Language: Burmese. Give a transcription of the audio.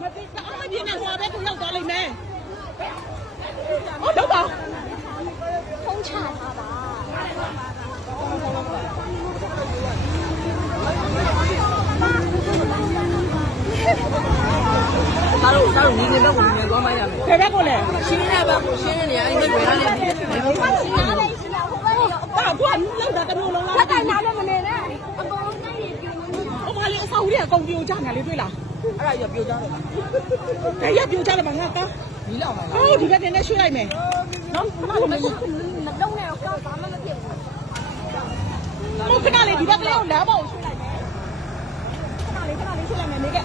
မပြင်းနဲ့ဟိုပဲကိုရောက်သွားလိမ့်မယ်ဟုတ်တော့ပါဖုံးချထားပါเรามีเงินတော့ကိုမြင်သွားမှရမယ်ဘယ်ဘက်ကိုလဲရှင်းရပါကိုရှင်းနေနေအဲ့ဒီဘယ်ကနေဒီတာကွာလောက်တာတမျိုးလုံးလားတိုင်နာလည်းမနေနဲ့အကုန်လုံးနိုင်ရပြိုဟိုမလေးအဆောက်အဦတွေအကုန်ပြိုကြနေလေတွေ့လားအဲ့ဒါရပြိုကြတယ်ဒါရပြိုကြတယ်မငါကဒီလောက်မှာဟုတ်ဒီဘက်ကနေရွှေ့လိုက်မယ်နော်မလုံးနဲ့တော့ဘာမှမဖြစ်ဘူးဟုတ်ခဏလေးဒီဘက်ကလေးကိုလမ်းပေါ်ရွှေ့လိုက်မယ်ခဏလေးရွှေ့လိုက်မယ်နေက